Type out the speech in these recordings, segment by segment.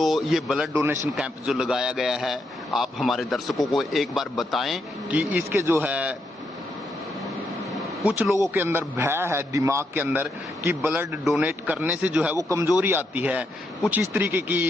तो ये blood donation camp जो लगाया गया है, आप हमारे दर्शकों को एक बार बताएं कि इसके जो है कुछ लोगों के अंदर भय है दिमाग के अंदर कि ब्लड डोनेट करने से जो है वो कमजोरी आती है, कुछ इस तरीके की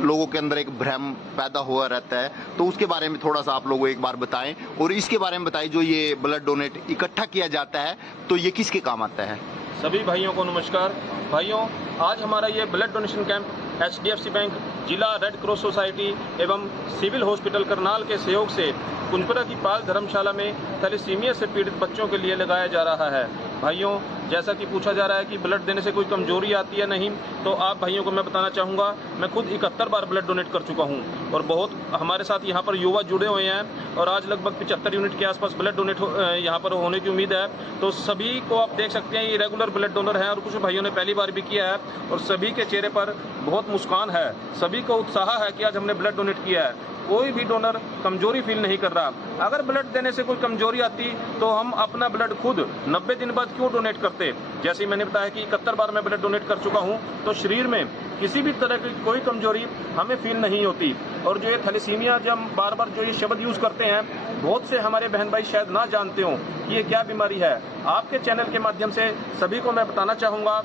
लोगों के अंदर एक भ्रम पैदा हुआ रहता है। तो उसके बारे में थोड़ा सा आप लोगों एक बार बताएं और इसके बारे में बताएं जो ये ब्लड डोनेट इकट्ठा किया जाता है तो ये किसके काम आता है। सभी भाइयों को नमस्कार। भाइयों, आज हमारा ये blood donation camp HDFC bank, जिला रेड क्रॉस सोसाइटी एवं सिविल हॉस्पिटल करनाल के सहयोग से कुंजपुरा की पाल धर्मशाला में थैलेसीमिया से पीड़ित बच्चों के लिए लगाया जा रहा है। भाइयों, जैसा कि पूछा जा रहा है कि ब्लड देने से कोई कमजोरी आती है नहीं, तो आप भाइयों को मैं बताना चाहूँगा, मैं खुद 71 बार ब्लड डोनेट कर चुका हूँ और बहुत हमारे साथ यहाँ पर युवा जुड़े हुए हैं और आज लगभग 75 यूनिट के आसपास ब्लड डोनेट यहाँ पर होने की उम्मीद है। तो सभी को आप देख सकते हैं ये रेगुलर ब्लड डोनर हैं और कुछ भाइयों ने पहली बार भी किया है और सभी के चेहरे पर बहुत मुस्कान है, सभी को उत्साह है कि आज हमने ब्लड डोनेट किया है। कोई भी डोनर कमजोरी फील नहीं कर रहा। अगर ब्लड देने से कोई कमजोरी आती तो हम अपना ब्लड खुद 90 दिन बाद क्यों डोनेट करते। जैसे मैंने बताया कि 71 बार मैं ब्लड डोनेट कर चुका हूं, तो शरीर में किसी भी तरह की कोई कमजोरी हमें फील नहीं होती। और जो ये थैलेसीमिया, जब हम बार बार जो ये शब्द यूज करते हैं, बहुत से हमारे बहन भाई शायद ना जानते हो कि ये क्या बीमारी है। आपके चैनल के माध्यम से सभी को मैं बताना चाहूंगा,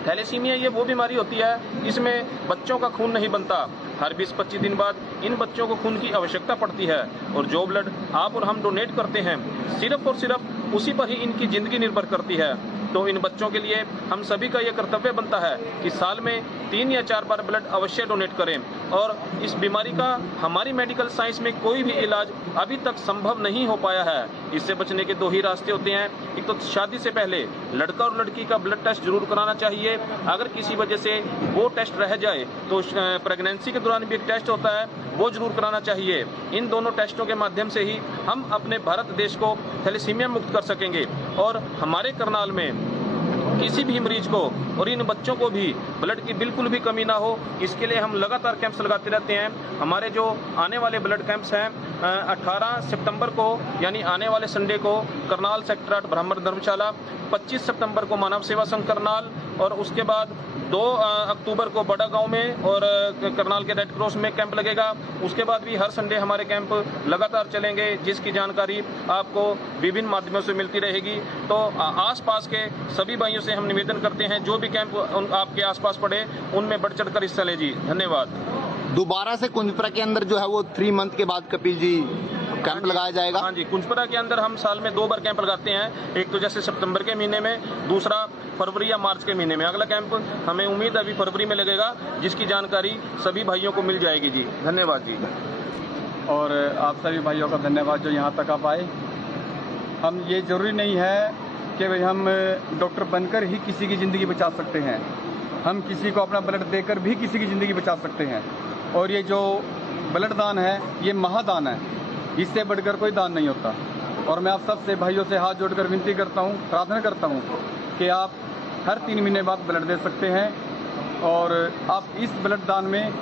थैलेसीमिया ये वो बीमारी होती है इसमें बच्चों का खून नहीं बनता। हर 20-25 दिन बाद इन बच्चों को खून की आवश्यकता पड़ती है और जो ब्लड आप और हम डोनेट करते हैं सिर्फ और सिर्फ उसी पर ही इनकी जिंदगी निर्भर करती है। तो इन बच्चों के लिए हम सभी का ये कर्तव्य बनता है कि साल में 3 या 4 बार ब्लड अवश्य डोनेट करें। और इस बीमारी का हमारी मेडिकल साइंस में कोई भी इलाज अभी तक संभव नहीं हो पाया है। इससे बचने के 2 ही रास्ते होते हैं। एक तो शादी से पहले लड़का और लड़की का ब्लड टेस्ट जरूर कराना चाहिए। अगर किसी वजह से वो टेस्ट रह जाए तो प्रेगनेंसी के दौरान भी एक टेस्ट होता है, वो जरूर कराना चाहिए। इन दोनों टेस्टों के माध्यम से ही हम अपने भारत देश को थैलेसीमिया मुक्त कर सकेंगे और हमारे करनाल में किसी भी मरीज को और इन बच्चों को भी ब्लड की बिल्कुल भी कमी ना हो, इसके लिए हम लगातार कैंप्स लगाते रहते हैं। हमारे जो आने वाले ब्लड कैंप्स हैं 18 सितंबर को यानी आने वाले संडे को करनाल सेक्टर 8 ब्राह्मण धर्मशाला, 25 सितंबर को मानव सेवा संघ करनाल और उसके बाद 2 अक्टूबर को बड़ा गांव में और करनाल के रेड क्रॉस में कैंप लगेगा। उसके बाद भी हर संडे हमारे कैंप लगातार चलेंगे, जिसकी जानकारी आपको विभिन्न माध्यमों से मिलती रहेगी। तो आसपास के सभी भाइयों से हम निवेदन करते हैं जो भी कैंप आपके आसपास पड़े उनमें बढ़ चढ़कर हिस्सा ले जी। धन्यवाद। दोबारा से कुंजपुरा के अंदर जो है वो 3 मंथ के बाद कपिल जी कैंप लगाया जाएगा। हाँ जी, कुंजपुरा के अंदर हम साल में 2 बार कैंप लगाते हैं। एक तो जैसे सितंबर के महीने में, दूसरा फरवरी या मार्च के महीने में। अगला कैंप हमें उम्मीद है अभी फरवरी में लगेगा, जिसकी जानकारी सभी भाइयों को मिल जाएगी जी। धन्यवाद जी। और आप सभी भाइयों का धन्यवाद जो यहाँ तक आप आए। हम ये जरूरी नहीं है कि भाई हम डॉक्टर बनकर ही किसी की ज़िंदगी बचा सकते हैं, हम किसी को अपना ब्लड देकर भी किसी की ज़िंदगी बचा सकते हैं। और ये जो ब्लड दान है ये महादान है, इससे बढ़कर कोई दान नहीं होता। और मैं आप सबसे भाइयों से हाथ जोड़कर विनती करता हूँ, प्रार्थना करता हूँ कि आप हर 3 महीने बाद ब्लड दे सकते हैं और आप इस ब्लड दान में,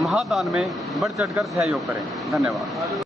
महादान में बढ़ चढ़कर सहयोग करें। धन्यवाद।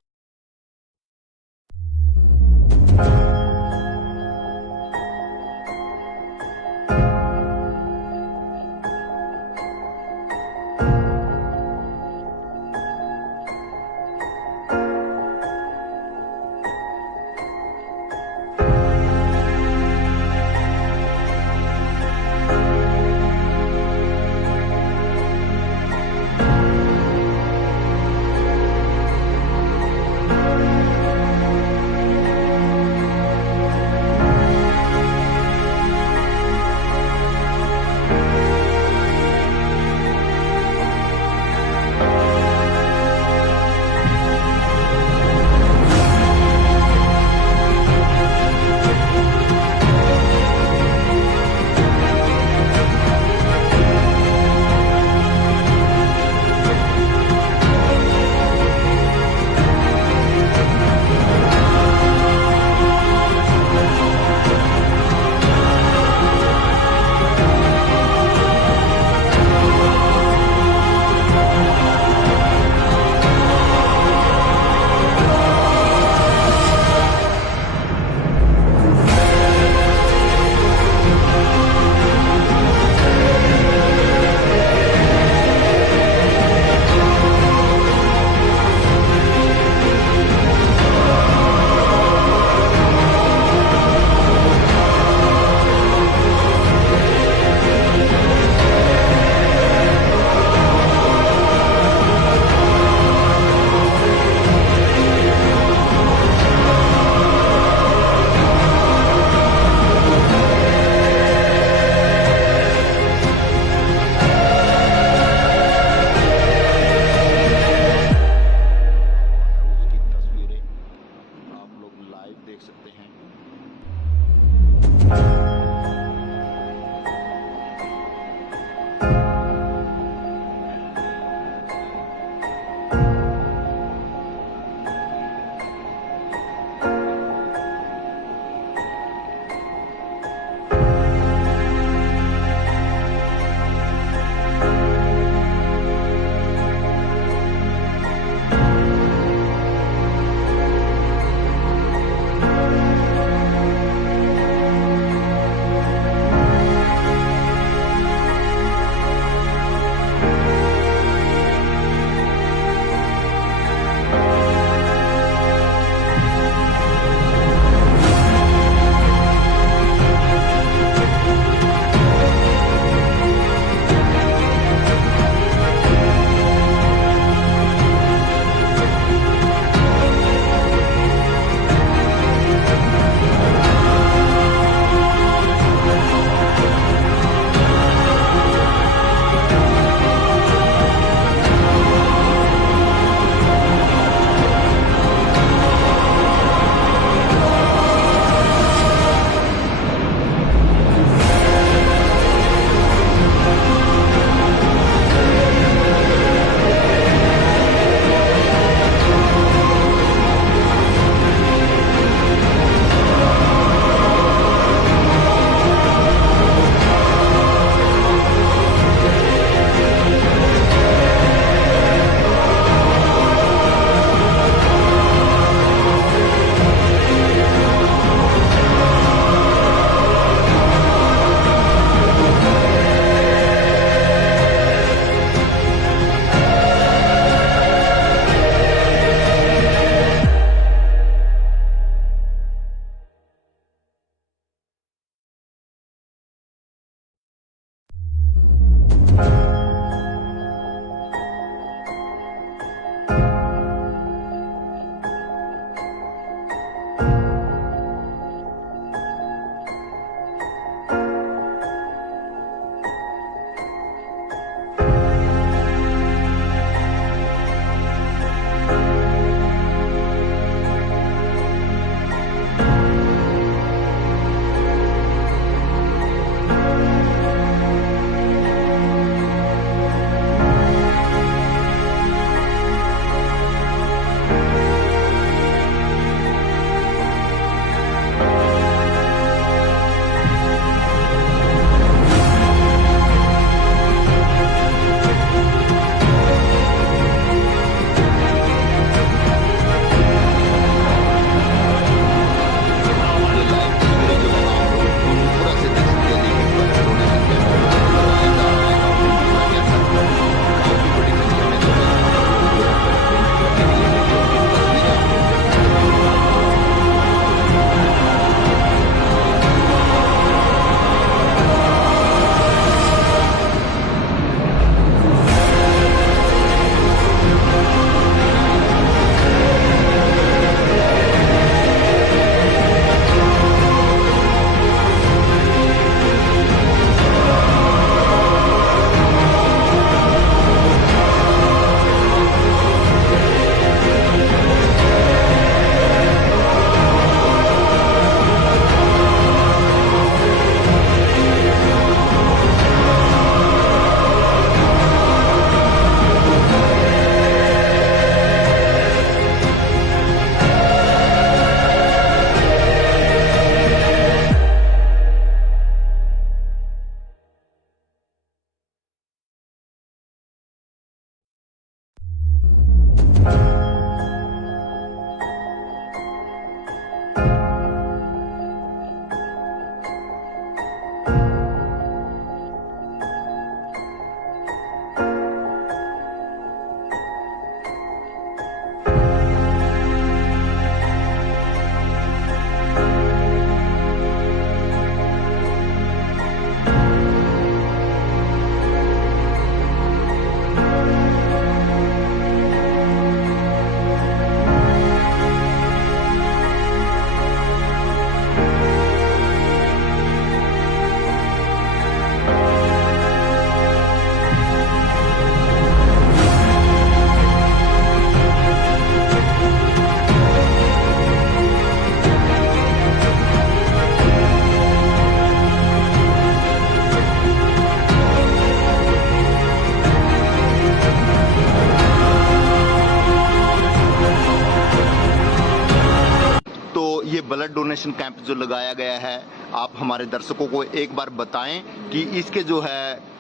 ब्लड डोनेशन कैंप जो लगाया गया है, आप हमारे दर्शकों को एक बार बताएं कि इसके जो है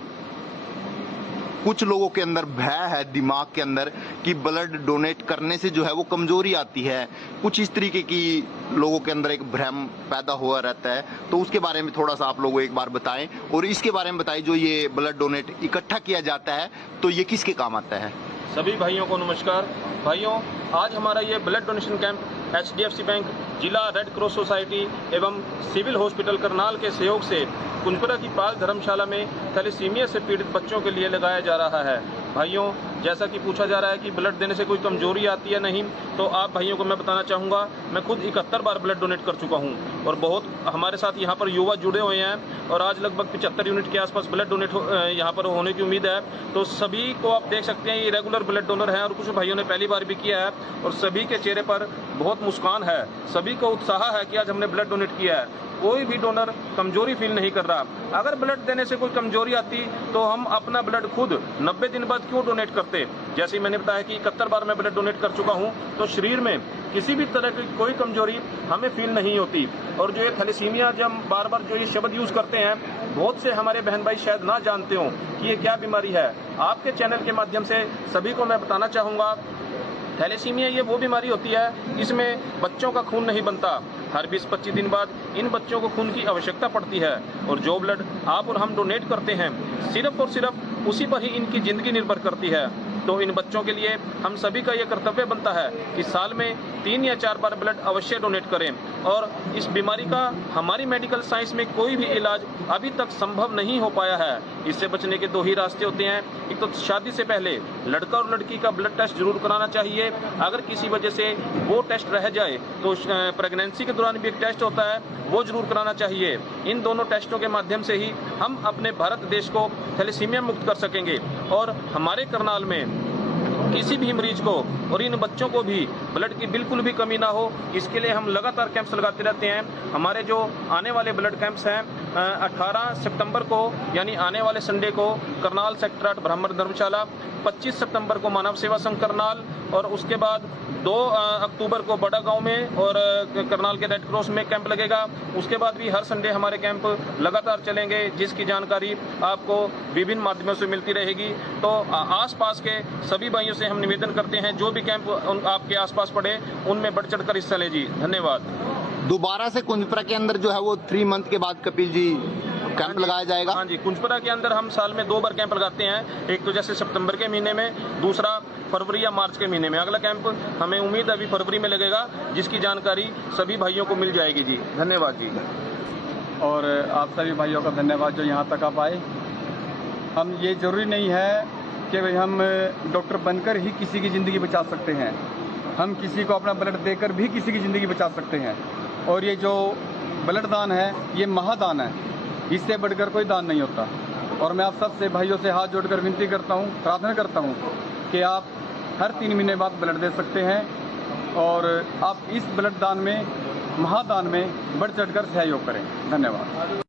कुछ लोगों के अंदर भय है दिमाग के अंदर कि ब्लड डोनेट करने से जो है वो कमजोरी आती है, कुछ इस तरीके की लोगों के अंदर एक भ्रम पैदा हुआ रहता है। तो उसके बारे में थोड़ा सा आप लोगों को एक बार बताएं और इसके बारे में बताएं जो ये ब्लड डोनेट इकट्ठा किया जाता है तो ये किसके काम आता है। सभी भाइयों को नमस्कार। भाइयों, आज हमारा ये blood donation camp HDFC bank, जिला रेड क्रॉस सोसाइटी एवं सिविल हॉस्पिटल करनाल के सहयोग से कुंजपुरा की पाल धर्मशाला में थैलेसीमिया से पीड़ित बच्चों के लिए लगाया जा रहा है। भाइयों, जैसा कि पूछा जा रहा है कि ब्लड देने से कोई कमजोरी आती है नहीं, तो आप भाइयों को मैं बताना चाहूँगा, मैं खुद 71 बार ब्लड डोनेट कर चुका हूँ और बहुत हमारे साथ यहाँ पर युवा जुड़े हुए हैं और आज लगभग 75 यूनिट के आसपास ब्लड डोनेट यहाँ पर होने की उम्मीद है। तो सभी को आप देख सकते हैं ये रेगुलर ब्लड डोनर हैं और कुछ भाइयों ने पहली बार भी किया है और सभी के चेहरे पर बहुत मुस्कान है, सभी को उत्साह है कि आज हमने ब्लड डोनेट किया है। कोई भी डोनर कमजोरी फील नहीं कर रहा। अगर ब्लड देने से कोई कमजोरी आती तो हम अपना ब्लड खुद 90 दिन बाद क्यों डोनेट करते। जैसे मैंने बताया कि 71 बार मैं ब्लड डोनेट कर चुका हूं, तो शरीर में किसी भी तरह की कोई कमजोरी हमें फील नहीं होती। और जो ये थैलेसीमिया, जब हम बार बार जो ये शब्द यूज करते हैं, बहुत से हमारे बहन भाई शायद ना जानते हो कि ये क्या बीमारी है। आपके चैनल के माध्यम से सभी को मैं बताना चाहूंगा, थैलेसीमिया ये वो बीमारी होती है इसमें बच्चों का खून नहीं बनता। हर 20-25 दिन बाद इन बच्चों को खून की आवश्यकता पड़ती है और जो ब्लड आप और हम डोनेट करते हैं सिर्फ और सिर्फ उसी पर ही इनकी जिंदगी निर्भर करती है। तो इन बच्चों के लिए हम सभी का यह कर्तव्य बनता है कि साल में 3 या 4 बार ब्लड अवश्य डोनेट करें। और इस बीमारी का हमारी मेडिकल साइंस में कोई भी इलाज अभी तक संभव नहीं हो पाया है। इससे बचने के 2 ही रास्ते होते हैं। एक तो शादी से पहले लड़का और लड़की का ब्लड टेस्ट जरूर कराना चाहिए। अगर किसी वजह से वो टेस्ट रह जाए तो प्रेगनेंसी के दौरान भी एक टेस्ट होता है, वो जरूर कराना चाहिए। इन दोनों टेस्टों के माध्यम से ही हम अपने भारत देश को थैलेसीमिया मुक्त कर सकेंगे और हमारे करनाल में किसी भी मरीज को और इन बच्चों को भी ब्लड की बिल्कुल भी कमी ना हो, इसके लिए हम लगातार कैंप्स लगाते रहते हैं। हमारे जो आने वाले ब्लड कैंप्स हैं 18 सितंबर को यानी आने वाले संडे को करनाल सेक्टर 8 ब्राह्मण धर्मशाला, 25 सितंबर को मानव सेवा संघ करनाल और उसके बाद 2 अक्टूबर को बड़ा गांव में और करनाल के रेड क्रॉस में कैंप लगेगा। उसके बाद भी हर संडे हमारे कैंप लगातार चलेंगे, जिसकी जानकारी आपको विभिन्न माध्यमों से मिलती रहेगी। तो आसपास के सभी भाइयों से हम निवेदन करते हैं जो भी कैंप आपके आसपास पड़े उनमें बढ़ चढ़कर हिस्सा ले जी। धन्यवाद। दोबारा से कुंजपुरा के अंदर जो है वो 3 मंथ के बाद कपिल जी कैंप लगाया जाएगा। हाँ जी, कुंजपुरा के अंदर हम साल में 2 बार कैंप लगाते हैं। एक तो जैसे सितंबर के महीने में, दूसरा फरवरी या मार्च के महीने में। अगला कैंप हमें उम्मीद है अभी फरवरी में लगेगा, जिसकी जानकारी सभी भाइयों को मिल जाएगी जी। धन्यवाद जी। और आप सभी भाइयों का धन्यवाद जो यहाँ तक आप आए। हम ये जरूरी नहीं है कि भाई हम डॉक्टर बनकर ही किसी की ज़िंदगी बचा सकते हैं। हम किसी को अपना ब्लड देकर भी किसी की ज़िंदगी बचा सकते हैं। और ये जो ब्लड दान है ये महादान है, इससे बढ़कर कोई दान नहीं होता। और मैं आप सबसे भाइयों से हाथ जोड़कर विनती करता हूँ, प्रार्थना करता हूँ कि आप हर 3 महीने बाद ब्लड दे सकते हैं और आप इस ब्लड दान में, महादान में बढ़ चढ़कर सहयोग करें। धन्यवाद।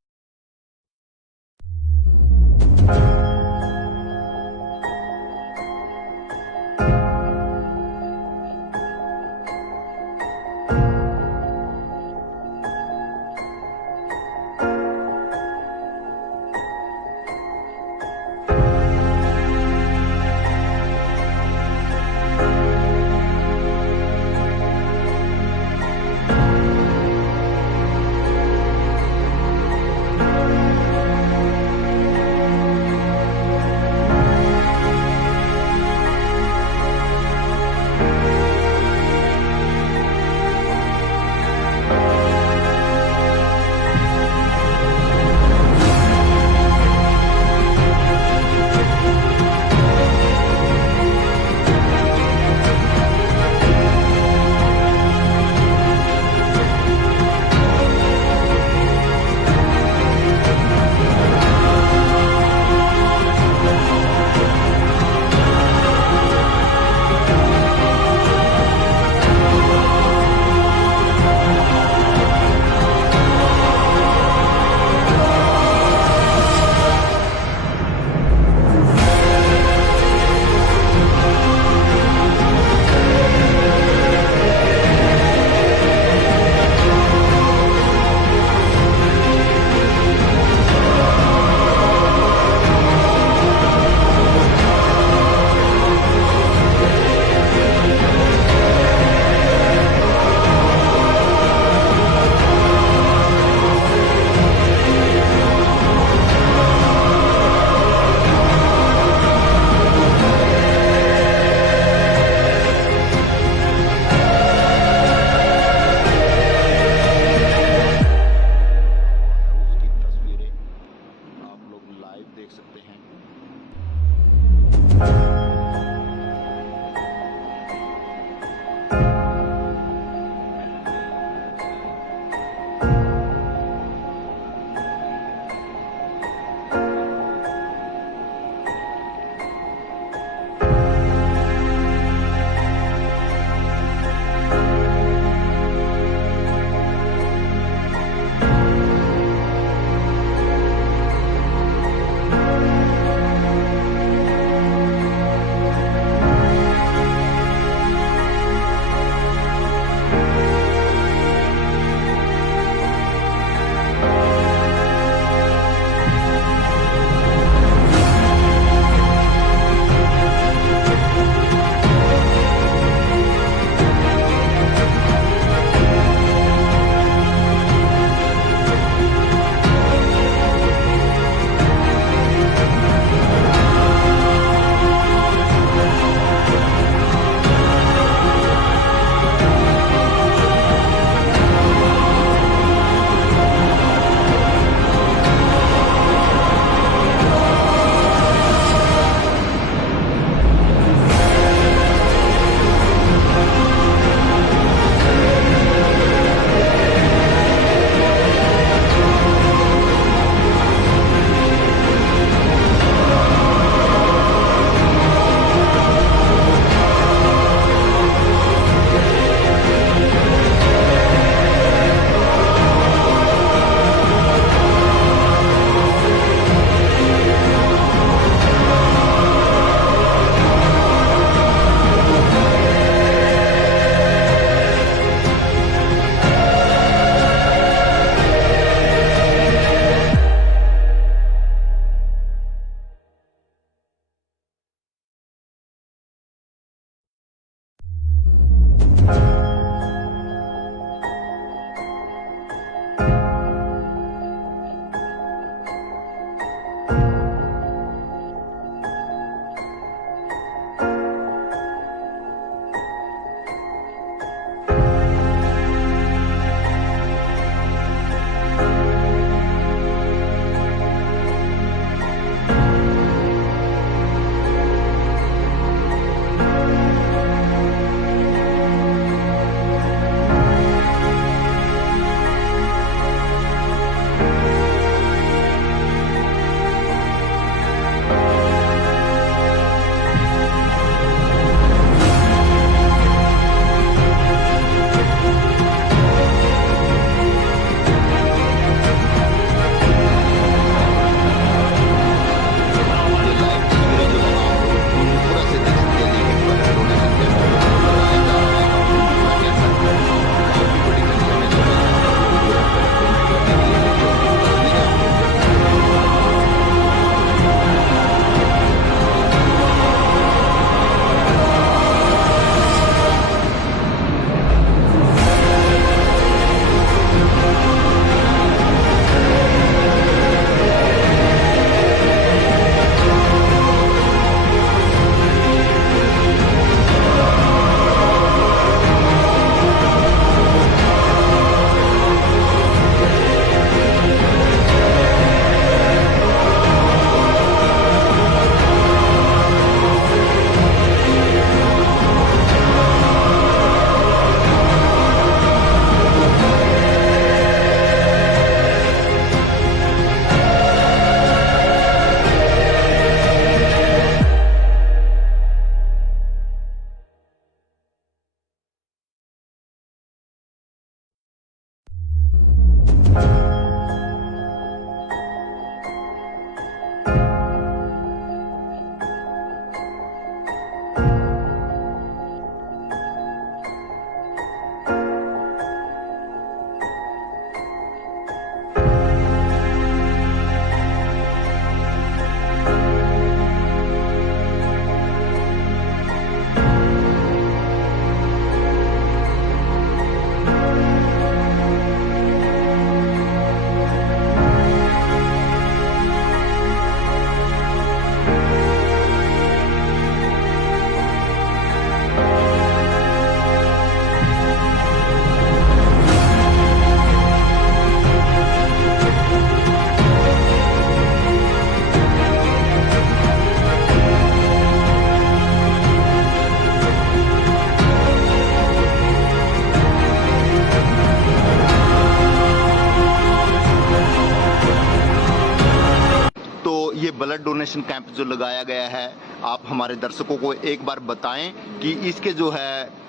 डोनेशन कैंप जो लगाया गया है, आप हमारे दर्शकों को एक बार बताएं कि इसके जो है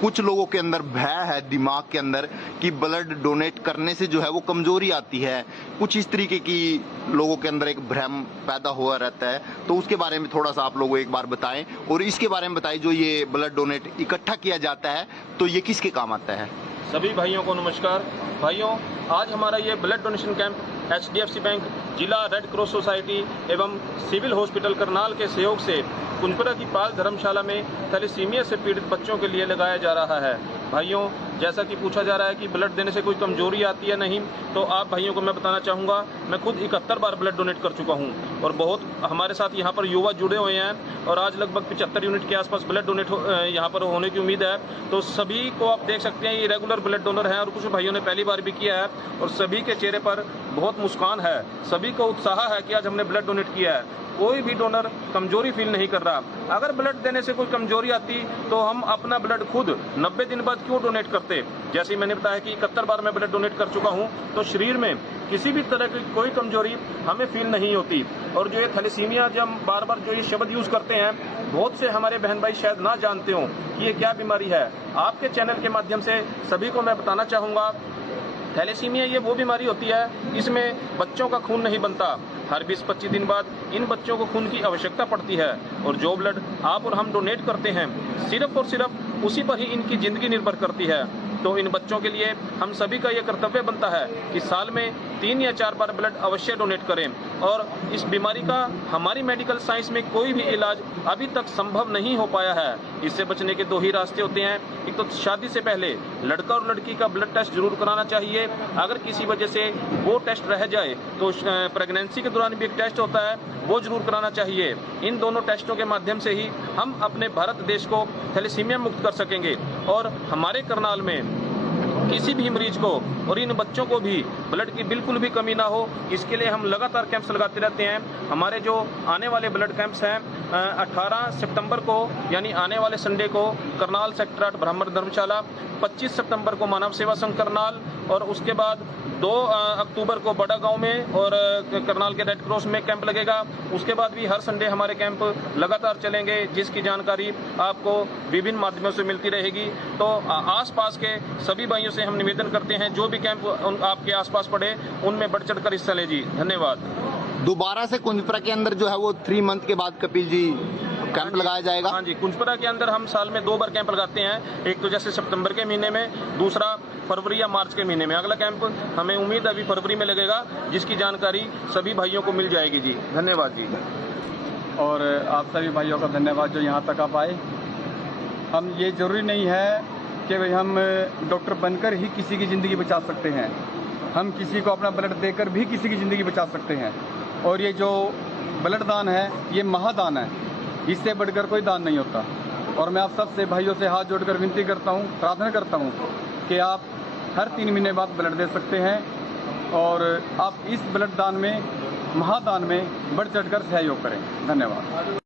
कुछ लोगों के अंदर भय है दिमाग के अंदर कि ब्लड डोनेट करने से जो है वो कमजोरी आती है, कुछ इस तरीके की लोगों के अंदर एक भ्रम पैदा हुआ रहता है। तो उसके बारे में थोड़ा सा आप लोगों को एक बार बताएं और इसके बारे में बताएं जो ये ब्लड डोनेट इकट्ठा किया जाता है तो ये किसके काम आता है। सभी भाइयों को नमस्कार। भाइयों, आज हमारा ये blood donation camp HDFC bank, जिला रेड क्रॉस सोसाइटी एवं सिविल हॉस्पिटल करनाल के सहयोग से कुंजपुरा की पाल धर्मशाला में थैलेसीमिया से पीड़ित बच्चों के लिए लगाया जा रहा है। भाइयों, जैसा कि पूछा जा रहा है कि ब्लड देने से कोई कमजोरी आती है नहीं, तो आप भाइयों को मैं बताना चाहूँगा, मैं खुद 71 बार ब्लड डोनेट कर चुका हूँ और बहुत हमारे साथ यहाँ पर युवा जुड़े हुए हैं और आज लगभग 75 यूनिट के आसपास ब्लड डोनेट यहाँ पर होने की उम्मीद है। तो सभी को आप देख सकते हैं ये रेगुलर ब्लड डोनर हैं और कुछ भाइयों ने पहली बार भी किया है और सभी के चेहरे पर बहुत मुस्कान है, सभी को उत्साह है कि आज हमने ब्लड डोनेट किया है। कोई भी डोनर कमजोरी फील नहीं कर रहा। अगर ब्लड देने से कोई कमजोरी आती तो हम अपना ब्लड खुद 90 दिन बाद क्यों डोनेट करते। जैसे मैंने बताया कि 71 बार मैं ब्लड डोनेट कर चुका हूं, तो शरीर में किसी भी तरह की कोई कमजोरी हमें फील नहीं होती। और जो ये थैलेसीमिया, जब हम बार बार जो ये शब्द यूज करते हैं, बहुत से हमारे बहन भाई शायद ना जानते हो कि ये क्या बीमारी है। आपके चैनल के माध्यम से सभी को मैं बताना चाहूंगा, थैलेसीमिया ये वो बीमारी होती है, इसमें बच्चों का खून नहीं बनता। हर 20-25 दिन बाद इन बच्चों को खून की आवश्यकता पड़ती है और जो ब्लड आप और हम डोनेट करते हैं, सिर्फ और सिर्फ उसी पर ही इनकी जिंदगी निर्भर करती है। तो इन बच्चों के लिए हम सभी का ये कर्तव्य बनता है कि साल में 3 या 4 बार ब्लड अवश्य डोनेट करें। और इस बीमारी का हमारी मेडिकल साइंस में कोई भी इलाज अभी तक संभव नहीं हो पाया है। इससे बचने के 2 ही रास्ते होते हैं। एक तो शादी से पहले लड़का और लड़की का ब्लड टेस्ट जरूर कराना चाहिए। अगर किसी वजह से वो टेस्ट रह जाए तो प्रेगनेंसी के दौरान भी एक टेस्ट होता है, वो जरूर कराना चाहिए। इन दोनों टेस्टों के माध्यम से ही हम अपने भारत देश को थैलेसीमिया मुक्त कर सकेंगे और हमारे करनाल में किसी भी मरीज को और इन बच्चों को भी ब्लड की बिल्कुल भी कमी ना हो, इसके लिए हम लगातार कैंप्स लगाते रहते हैं। हमारे जो आने वाले ब्लड कैंप्स हैं 18 सितंबर को यानी आने वाले संडे को करनाल सेक्टर 8 ब्राह्मण धर्मशाला, 25 सितंबर को मानव सेवा संघ करनाल और उसके बाद 2 अक्टूबर को बड़ा गांव में और करनाल के रेड क्रॉस में कैंप लगेगा। उसके बाद भी हर संडे हमारे कैंप लगातार चलेंगे, जिसकी जानकारी आपको विभिन्न माध्यमों से मिलती रहेगी। तो आसपास के सभी भाइयों से हम निवेदन करते हैं, जो भी कैंप आपके आसपास पड़े उनमें बढ़ चढ़ कर हिस्सा ले जी। धन्यवाद। दोबारा से कुंजपुरा के अंदर जो है वो 3 मंथ के बाद कपिल जी कैंप लगाया जाएगा। हाँ जी, कुंजपुरा के अंदर हम साल में 2 बार कैंप लगाते हैं। एक तो जैसे सितंबर के महीने में, दूसरा फरवरी या मार्च के महीने में। अगला कैंप हमें उम्मीद है अभी फरवरी में लगेगा, जिसकी जानकारी सभी भाइयों को मिल जाएगी जी। धन्यवाद जी। और आप सभी भाइयों का धन्यवाद जो यहाँ तक आप आए। हम ये जरूरी नहीं है कि भाई हम डॉक्टर बनकर ही किसी की ज़िंदगी बचा सकते हैं। हम किसी को अपना ब्लड देकर भी किसी की ज़िंदगी बचा सकते हैं। और ये जो ब्लड दान है ये महादान है, इससे बढ़कर कोई दान नहीं होता। और मैं आप सबसे भाइयों से हाथ जोड़कर विनती करता हूँ, प्रार्थना करता हूँ कि आप हर 3 महीने बाद ब्लड दे सकते हैं और आप इस ब्लड दान में, महादान में बढ़ चढ़कर सहयोग करें। धन्यवाद।